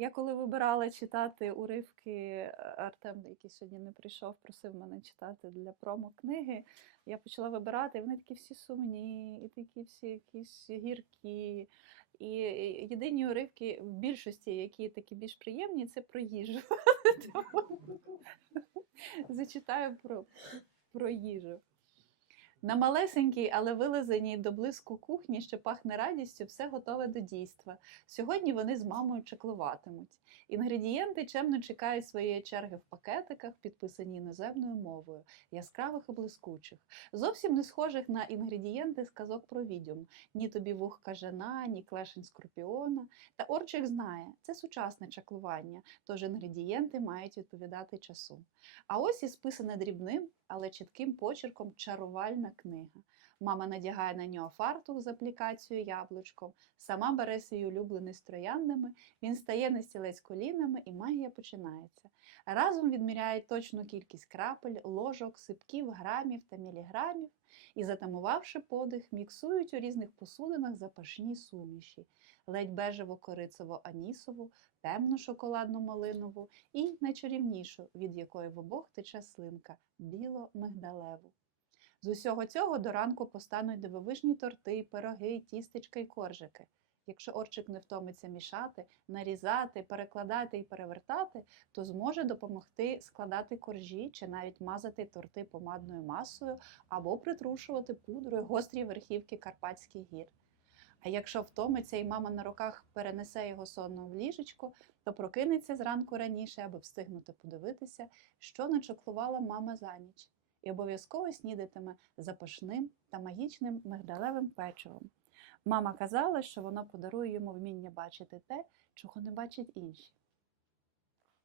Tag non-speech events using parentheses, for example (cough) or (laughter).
Я коли вибирала читати уривки, е, Артем, який сьогодні не прийшов, просив мене читати для промо-книги. Я почала вибирати, і вони такі всі сумні, і такі всі якісь гіркі. І єдині уривки в більшості, які такі більш приємні, це про їжу. (laughs) (laughs) Зачитаю про, про їжу. На малесенькій, але вилизаній до блиску кухні, що пахне радістю, все готове до дійства. Сьогодні вони з мамою чеклуватимуть. Інгредієнти чемно чекають своєї черги в пакетиках, підписані іноземною мовою, яскравих і блискучих, зовсім не схожих на інгредієнти з казок про відьом. Ні тобі вух кажана, ні клешень скорпіона. Та Орчик знає, це сучасне чаклування, тож інгредієнти мають відповідати часу. А ось і списане дрібним, але чітким почерком чарувальна книга. Мама надягає на нього фартух з аплікацією яблучком, сама бере свій улюблений з трояндами, він стає на стілець колінами, і магія починається. Разом відміряють точну кількість крапель, ложок, сипків, грамів та міліграмів і, затамувавши подих, міксують у різних посудинах запашні суміші, ледь бежево корицево анісову, темну шоколадну малинову і найчарівнішу, від якої в обох тече слинка біло-мигдалеву. З усього цього до ранку постануть дивовижні торти, пироги, тістечка й коржики. Якщо орчик не втомиться мішати, нарізати, перекладати і перевертати, то зможе допомогти складати коржі чи навіть мазати торти помадною масою або притрушувати пудрою гострі верхівки Карпатських гір. А якщо втомиться і мама на руках перенесе його сонно в ліжечко, то прокинеться зранку раніше, аби встигнути подивитися, що начоклувала мама за ніч, і обов'язково снідатиме запашним та магічним мигдалевим печивом. Мама казала, що воно подарує йому вміння бачити те, чого не бачать інші.